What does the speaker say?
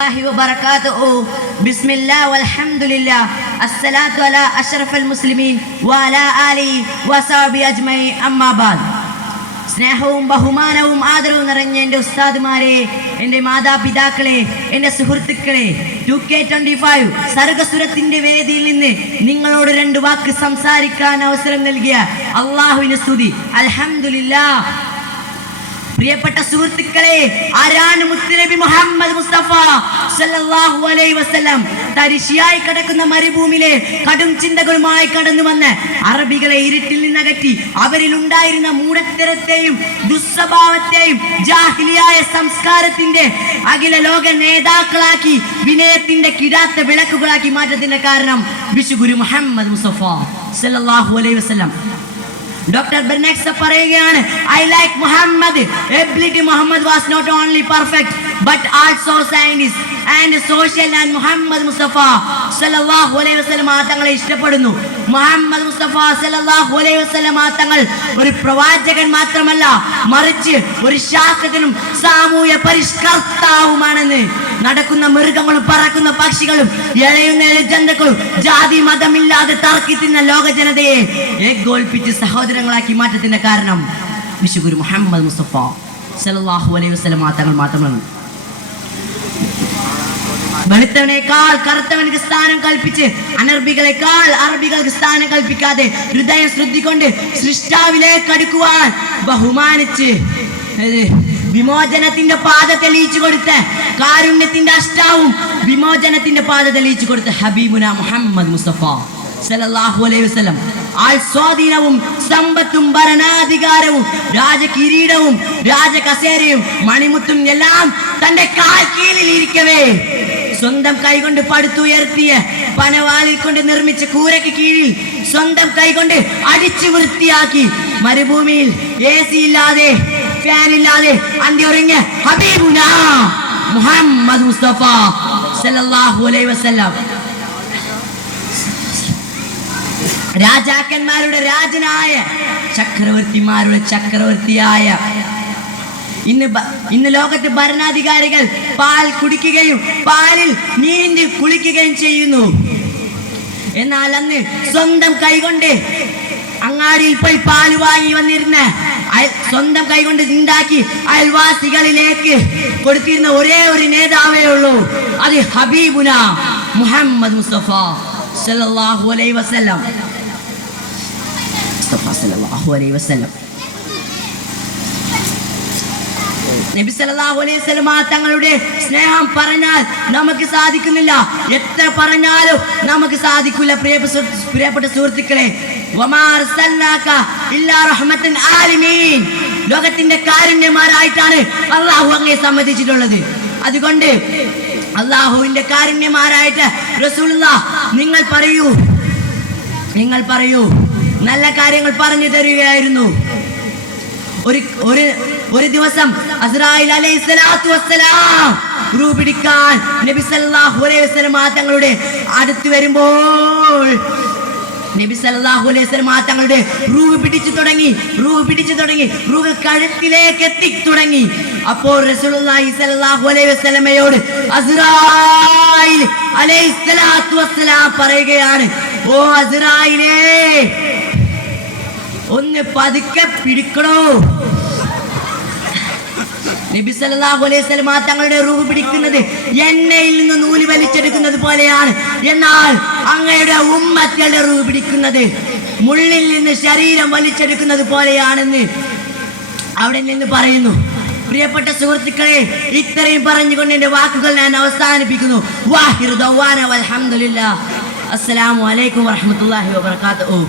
وبركاته بسم الله والحمد لله الصلاة على أشرف المسلمين وعلى آله وصحبه أجمعين أما بعد സ്നേഹവും ബഹുമാനവും ആദരവും നിറഞ്ഞ എൻ്റെ ഉസ്താദുമാരെ, എൻ്റെ മാതാപിതാക്കളെ, എൻ്റെ സുഹൃത്തുക്കളെ, 2K25 സർഗസുരത്തിന്റെ വേദിയിൽ നിന്ന് നിങ്ങളോട് രണ്ട് വാക്ക് സംസാരിക്കാൻ അവസരം നൽകിയ അള്ളാഹുവിന് സ്തുതി. അൽഹംദുലില്ലാഹ്. പ്രിയപ്പെട്ട സുഹൃത്തുക്കളെ, ആരാണ് മുത്തുനബി മുഹമ്മദ് മുസ്തഫ സല്ലല്ലാഹു അലൈഹി വസല്ലം? തരിശിയായി കിടക്കുന്ന മരുഭൂമിയിലെ കടും ചിന്തകളുമായി കടന്നു വന്ന് അറബികളെ ഇരുട്ടിൽ നിന്നകറ്റി അവരിൽ ഉണ്ടായിരുന്ന മൂഢത്തരത്തെയും ദുസ്വഭാവത്തെയും ജാഹിലിയായ സംസ്കാരത്തിന്റെ അഖില ലോക നേതാക്കളാക്കി വിനയത്തിന്റെ കിടാത്ത വിളക്കുകളാക്കി മാറ്റത്തിന്റെ കാരണം വിശുഗുരു മുഹമ്മദ് മുസ്തഫ സല്ലല്ലാഹു അലൈഹി വസല്ലം. ഡോക്ടർ ബെർനാക്സ് പറയുകയാണ്, I like Muhammad. Ability Muhammad was not only perfect but also scientist and social. And Muhammad Mustafa sallallahu alaihi wasallam തങ്ങളെ ഇഷ്ടപ്പെടുന്നു. മുഹമ്മദ് മുസ്തഫ സല്ലല്ലാഹു അലൈഹി വസല്ലം തങ്ങൾ ഒരു പ്രവാചകൻ മാത്രമല്ല, മറിച്ച് ഒരു ശാസ്ത്രജ്ഞനും സാമൂഹ്യ പരിഷ്കർത്താവുമാണെന്ന് നടക്കുന്ന മൃഗങ്ങളും പറക്കുന്ന പക്ഷികളും എഴയുന്ന ജന്തുക്കളും ജാതി മതമില്ലാതെ തർക്കിക്കുന്ന ലോക ജനതയെ ഏകോൽപ്പിച്ച് സഹോദരങ്ങളാക്കി മാറ്റത്തിന്റെ കാരണം വിശുഗുരു മുഹമ്മദ് മുസ്തഫ സല്ലല്ലാഹു അലൈഹി വസല്ലം തങ്ങൾ മാത്രമാണ്. വെളുത്തവനേക്കാൾ കറുത്തവനക്ക് സ്ഥാനം കൽപ്പിച്ച് അനർബികളെക്കാൾ അറബികൾക്ക് സ്ഥാനം കൽപ്പിക്കാതെ ഹൃദയം ശ്രദ്ധിക്കൊണ്ട് സൃഷ്ടാവിലേക്ക് അടുക്കുവാൻ ബഹുമാനിച്ച് വിമോചനത്തിന്റെ പാത തെളിയിച്ചു കൊടുത്ത് കാരുണ്യത്തിന്റെ അഷ്ടാവും വിമോചനത്തിന്റെ പാത തെളിയിച്ചു കൊടുത്ത് ഹബീബുന മുഹമ്മദ് മുസ്തഫ സല്ലല്ലാഹു അലൈഹി വസല്ലം സ്വാധീനവും സമ്പത്തും ഭരണാധികാരവും രാജകിരീടവും രാജകസേരയും മണിമുത്തും എല്ലാം തന്റെ കാൽ കീഴിൽ ഇരിക്കവേ സ്വന്തം കൈകൊണ്ട് പടുത്തുയർത്തിയ പനവാലിൽ കൊണ്ട് നിർമ്മിച്ച കൂരയ്ക്ക് കീഴിൽ സ്വന്തം കൈകൊണ്ട് അടിച്ചു വൃത്തിയാക്കി മരുഭൂമിയിൽ AC ഇല്ലാതെ ഫാൻ ഇല്ലാതെ അന്തിയുറങ്ങിയ ഹബീബുന മുഹമ്മദ് മുസ്തഫ സല്ലല്ലാഹു അലൈഹി വസല്ലം രാജാക്കന്മാരുടെ രാജനായ ചക്രവർത്തിമാരുടെ ചക്രവർത്തിയായ ഇന്ന് ലോകത്ത് ഭരണാധികാരികൾ പാൽ കുടിക്കുകയും പാലിൽ നീന്തി കുളിക്കുകയും ചെയ്യുന്നു. എന്നാൽ അന്ന് സ്വന്തം കൈകൊണ്ട് അങ്ങാടിയിൽ പോയി പാൽ വാങ്ങി വന്നിരുന്ന സ്വന്തം കൈകൊണ്ട് ഉണ്ടാക്കി അയൽവാസികളിലേക്ക് കൊടുത്തിരുന്ന ഒരേ ഒരു നേതാവേ ഉള്ളൂ, അത് ഹബീബുന മുഹമ്മദ് മുസ്തഫ സല്ലല്ലാഹു അലൈഹി വസല്ലം. നബി സല്ലല്ലാഹു അലൈഹി വസല്ലം തങ്ങളുടെ സ്നേഹം പറഞ്ഞാൽ നമുക്ക് സാധിക്കുന്നില്ല, എത്ര പറഞ്ഞാലും നമുക്ക് സാധിക്കില്ല. പ്രിയപ്പെട്ട സുഹൃത്തുക്കളെ, വമാ അർസൽനാക ഇല്ലാ റഹ്മത്തൻ ആലമീൻ, ലോകത്തിന്റെ കാരുണ്യമാരായിട്ടാണ് അല്ലാഹു അങ്ങയെ സമ്മതിച്ചിട്ടുള്ളത്. അതുകൊണ്ട് അല്ലാഹുവിന്റെ കാരുണ്യമാരായിട്ട് റസൂലുള്ളാഹ് നിങ്ങൾ പറയൂ നല്ല കാര്യങ്ങൾ പറഞ്ഞു തരികയായിരുന്നു. ഒരു ദിവസം അസ്രായിൽ അലൈഹിസ്സലാത്തു വസ്സലാം റൂഹ് പിടിക്കാൻ നബി സല്ലല്ലാഹു അലൈഹി വസല്ലം തങ്ങളുടെ അടുത്ത് വരുമ്പോൾ നബി സല്ലല്ലാഹു അലൈഹി വസല്ലം തങ്ങളുടെ റൂഹ് പിടിച്ചു തുടങ്ങി റൂഹ് കഴുത്തിലേക്ക് എത്തി തുടങ്ങി. അപ്പോൾ റസൂലുള്ളാഹി സല്ലല്ലാഹു അലൈഹി വസല്ലമയോട് അസ്രായിൽ അലൈഹിസ്സലാത്തു വസ്സലാം പറയുകയാണ്, ഓ അസ്രായിലേ, ഒന്ന് പതുക്കെ പിടിക്കണോ. നബി സല്ലല്ലാഹു അലൈഹി വസല്ലം തങ്ങളുടെ റൂഹ് പിടിക്കുന്നത് എണ്ണയിൽ നിന്ന് നൂല് വലിച്ചെടുക്കുന്നത് പോലെയാണ്. എന്നാൽ അങ്ങയുടെ ഉമ്മത്തിന്റെ റൂഹ് പിടിക്കുന്നത് മുള്ളിൽ നിന്ന് ശരീരം വലിച്ചെടുക്കുന്നത് പോലെയാണെന്ന് അവിടെ നിന്ന് പറയുന്നു. പ്രിയപ്പെട്ട സുഹൃത്തുക്കളെ, ഇത്രയും പറഞ്ഞുകൊണ്ട് എന്റെ വാക്കുകൾ ഞാൻ അവസാനിപ്പിക്കുന്നു. വാഹിറു ദഅ്വാനാ വൽഹംദുലില്ലാഹ്. അസ്സലാമു അലൈക്കും വറഹ്മത്തുള്ളാഹി വബറകാതുഹു.